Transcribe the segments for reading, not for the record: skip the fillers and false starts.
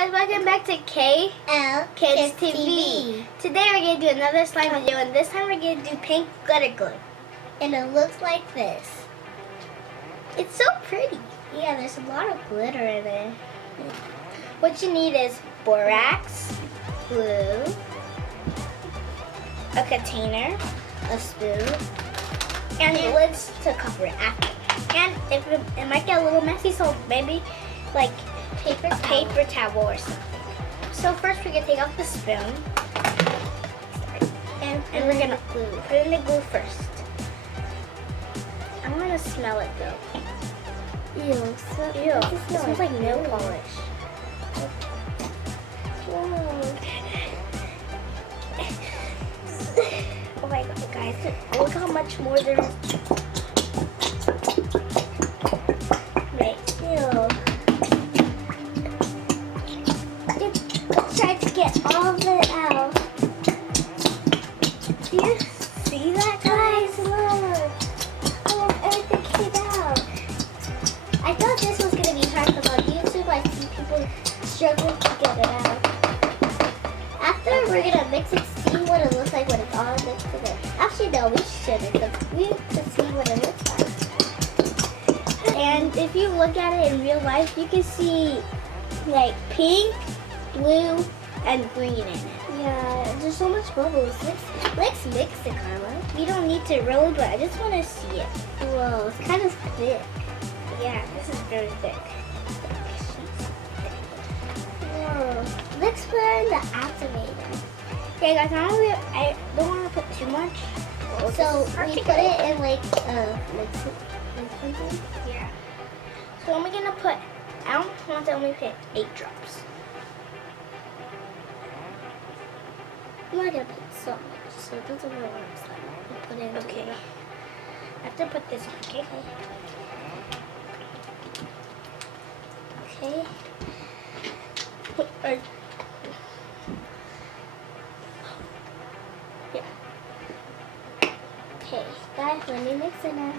guys, welcome back to KL Kids TV. Today we're going to do another slime video, and this time we're going to do pink glitter glue. And it looks like this. It's so pretty. Yeah, there's a lot of glitter in it. What you need is borax, glue, a container, A spoon. and lids to cover it after. And if it might get a little messy, so maybe like Paper a paper towel or something. So first we're going to take off the spoon. And we're going to put in the glue first. I'm going to smell it though. Ew. Ew, it smells like nail polish. Oh my god, guys, look how much more there is. Wait, Ew. Let's try to get all of it out. do you see that, Guys, guys? look. Oh, everything came out. I thought this was going to be hard because on YouTube I see people struggling to get it out. After we're going to mix it, see what it looks like when it's all mixed together. Actually, no, we shouldn't because we need to see what it looks like. And if you look at it in real life, you can see like pink, blue, and green in it. Yeah, there's so much bubbles. Let's mix it, Carla. You don't need to really, but I just want to see it. Whoa, it's kind of thick. Yeah, this is very thick. Whoa. Let's put in the activator. Okay, guys, I don't want to put too much. So This is hard we to put get. it in like something. Yeah. So I'm gonna put. I don't want to only put 8 drops. I'm not gonna put so much, so it doesn't really work. So we put in. Okay. I have to put this on. Okay. Okay. Or, yeah. Okay, guys, let me mix it now.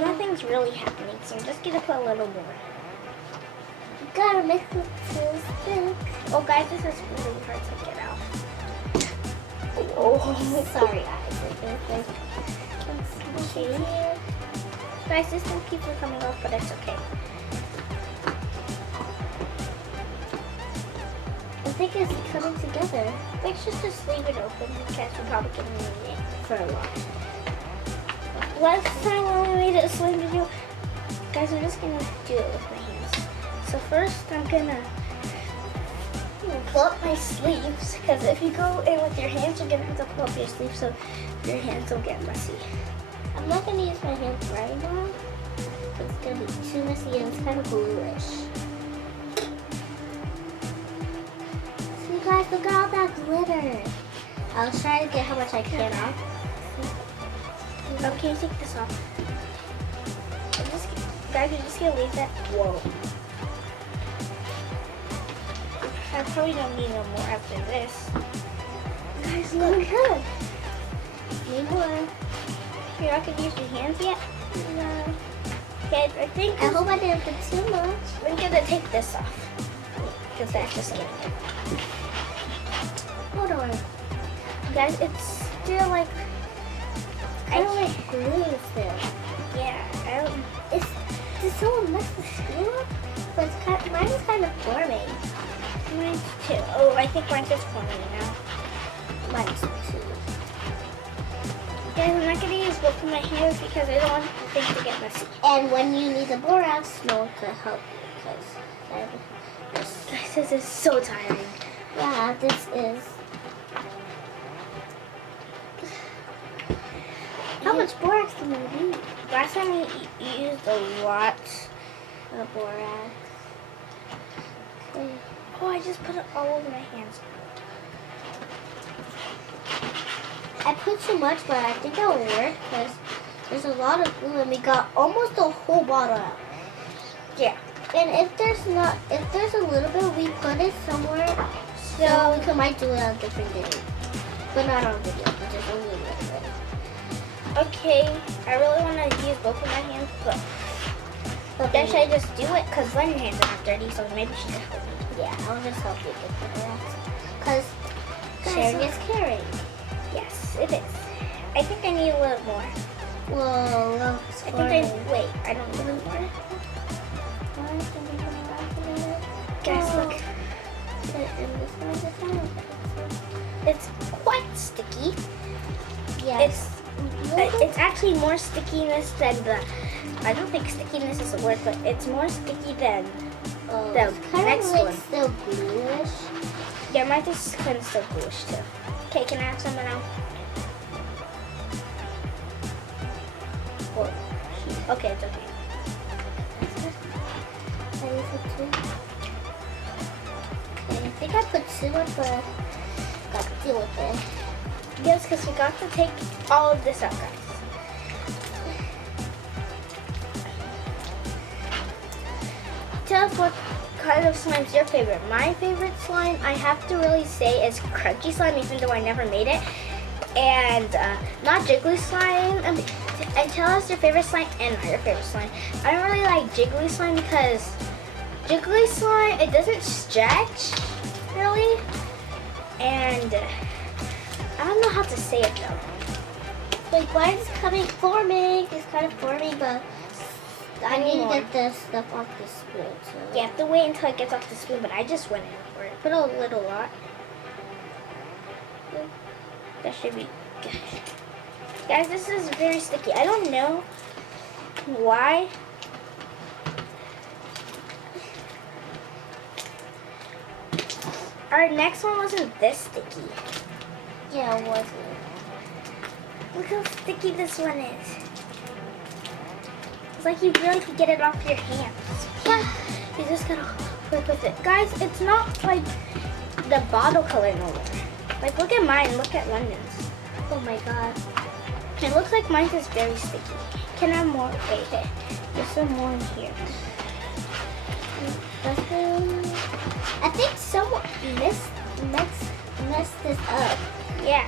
Nothing's really happening, so I'm just gonna put a little more. You gotta mix it to stick. Oh, guys, this is really hard to get out. Oh, Sorry, guys. Let's see. guys, this thing keeps on coming off, but it's okay. I think it's coming together. Let's just leave it open because we're probably gonna need it for a while. Last time when we made a slime video, guys, I'm just gonna do it with my hands. So first, I'm gonna pull up my sleeves because if you go in with your hands, you're gonna have to pull up your sleeves so your hands don't get messy. I'm not gonna use my hands right now. It's gonna be too messy and it's kind of bluish. See, guys, look at all that glitter. I'll try to get how much I can out. Okay, take this off. Guys, you're just gonna leave that. Whoa. I probably don't need no more after this. Guys, look good. Need more. You're not gonna use your hands yet? No. Okay, I think I hope I didn't put too much. we're gonna take this off. Because that's just getting it. Hold on. Guys, it's still like, Kind of like glue still. yeah, I don't, Did someone mess the screw up? But it's mine is kind of forming. mine's too. Oh, I think mine's just forming now. Mine's too. Guys, I'm not gonna use both of my hands because I don't want things to get messy. And when you need the borax, no one could help you because Guys, this is so tiring. yeah, this is. How much borax do we need? Last time we used a lot. The borax. Okay. Oh, I just put it all over my hands. I put too much, but I think that will work because there's a lot of glue and we got almost the whole bottle out. Yeah. And if there's a little bit, we put it somewhere so we might do it on a different video. But not on video, but just only a little bit. Okay, I really want to use both of my hands, but Then should I just do it? Because London hands are not dirty, so maybe she can help me. Yeah, I'll just help you get the rest. Because Sharing sharing is caring. Yes, it is. I think I need a little more. Whoa, look. I think wait, I don't need a little more. Guys, look. It's quite sticky. Yeah. It's actually more stickiness than the. I don't think stickiness is a word, but it's more sticky than the kind next of like one. still bluish. Yeah, mine is kind of still bluish too. Okay, can I have some now? Whoa. Okay, it's okay. Okay, I think I put two in, but got to deal with it. Yes, because we got to take all of this out, guys. Tell us what kind of slime is your favorite. My favorite slime, I have to really say, is crunchy slime, even though I never made it. And not jiggly slime. And tell us your favorite slime and not your favorite slime. I don't really like jiggly slime because jiggly slime, it doesn't stretch, really. And I don't know how to say it though. Like mine's forming. It's kind of forming, but I need to get this stuff off the spoon. So. You have to wait until it gets off the spoon, but I just went in for it. Put a little lot. That should be good. Guys, this is very sticky. I don't know why. Our next one wasn't this sticky. Yeah, it wasn't. Look how sticky this one is. It's like you really could get it off your hands. Yeah. You just gotta work with it. Guys, it's not like the bottle color no more. Like, look at mine. Look at London's. Oh my god. It looks like mine is very sticky. Can I have more? Wait, there's some more in here. I think someone messed this up. Yeah,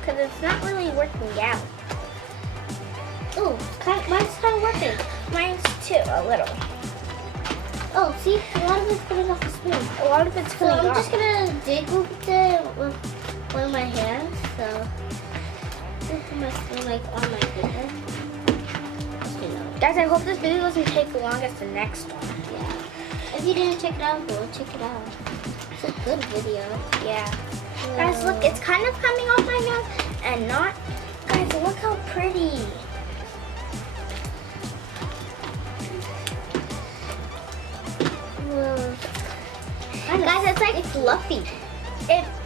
because it's not really working out. Oh, mine's kind of working. Mine's too, a little. Oh, see, a lot of it's coming off the spoon. A lot of it's So coming I'm off. just gonna dig with it with one of my hands. So put my spoon like on my hand. You know. Guys, I hope this video doesn't take as long as the next one. Yeah. If you didn't check it out, go check it out. It's a good video. Yeah. Guys, look, it's kind of coming off my hands and not. Guys, look how pretty. Guys, it's like fluffy.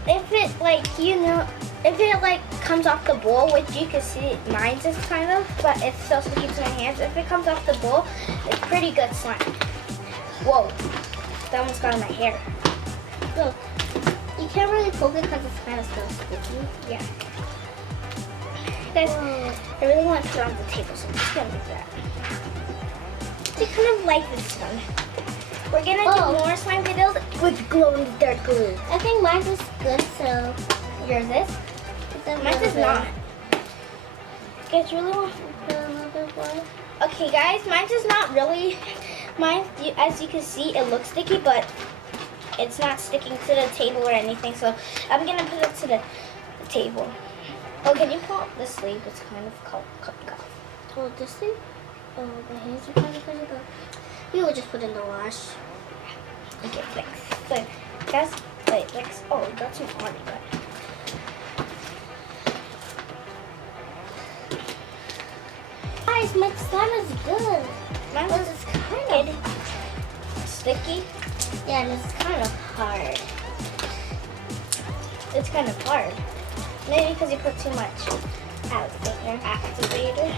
If it like, you know, if it like comes off the bowl, which you can see mine's is kind of, but it's still sticky to my hands. If it comes off the bowl, it's pretty good slime. Whoa, that almost got in my hair. Look, you can't really poke it because it's kind of still sticky. Yeah. Guys, I really want to put it on the table, so I'm just gonna do that. I kind of like this one. We're gonna do more slime videos with glow in the dark glue. I think mine is good, so Yours is? Mine is not. You guys really want a little bit more? Okay, guys, mine is not really. Mine, as you can see, it looks sticky, but it's not sticking to the table or anything. So I'm gonna put it to the table. Oh, can you pull up the sleeve? It's kind of coming off. Oh, this thing? Oh, my hands are kind of crazy, but we will just put in the wash. Okay, thanks. So, guys, wait, thanks. Oh, we got some on it, but. Guys, my slime is good. Mine But was it's kind of sticky. yeah, and it's kind of hard. It's kind of hard. Maybe because you put too much activator.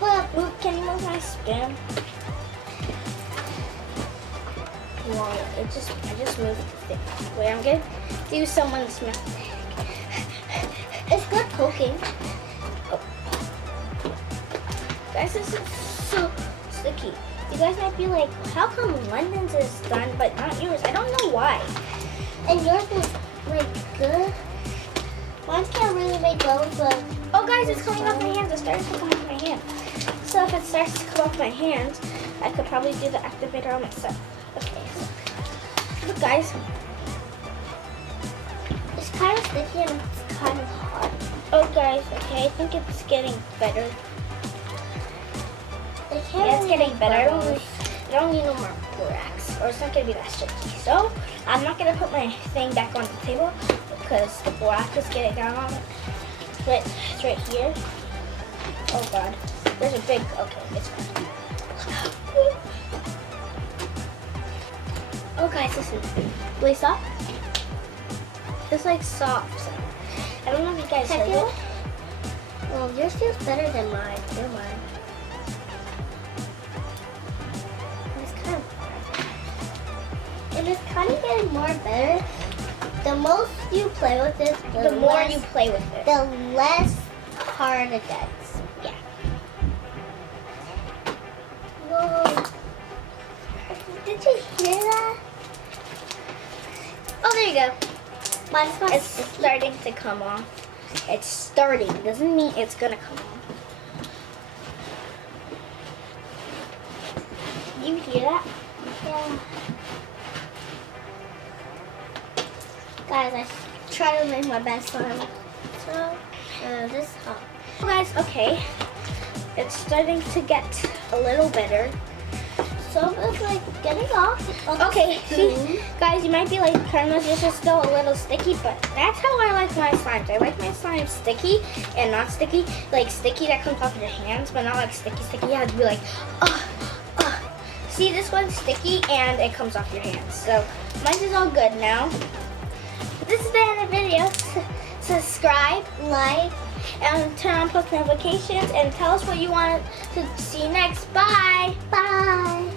But Can you move my spoon? Wow, I just moved the thing. Wait, I'm gonna do someone's mouth. it's good poking. Guys, this is so sticky. You guys might be like, how come London's is done but not yours? I don't know why. And yours is like good. Mine can't really make those, but Oh guys, it's coming off my hands. It starts to come off my hand. So if it starts to come off my hands, I could probably do the activator on myself. Okay, so look guys. It's kind of sticky and it's kind of hard. Oh guys, okay, I think it's getting better. Yeah, it's getting better. I don't need no more borax, or it's not gonna be that sticky. So I'm not gonna put my thing back on the table because the borax is getting down on it. But it's right here. Oh god, there's a big. Okay, it's fine. Oh guys, listen. Really soft? It's like soft. I don't know if you guys heard it. Well, yours feels better than mine. You're mine. And it's kind of getting more better. The most you play with it, The more you play with it. the less hard it gets. Yeah. Whoa. Did you hear that? Oh, there you go. Mine's not It's sticky. starting to come off. It's starting. Doesn't mean it's gonna come off. You hear that? Yeah. Guys, I try to make my best one. So, this hot. Guys, okay. It's starting to get a little better. So it's like getting off. Okay, see, guys, you might be like, Karma's just still a little sticky, but that's how I like my slimes. I like my slime sticky and not sticky. Like sticky that comes off your hands, but not like sticky. You have to be like, See, this one's sticky and it comes off your hands. So mine is all good now. This is the end of the video. Subscribe, like, and turn on post notifications and tell us what you want to see next. Bye. Bye.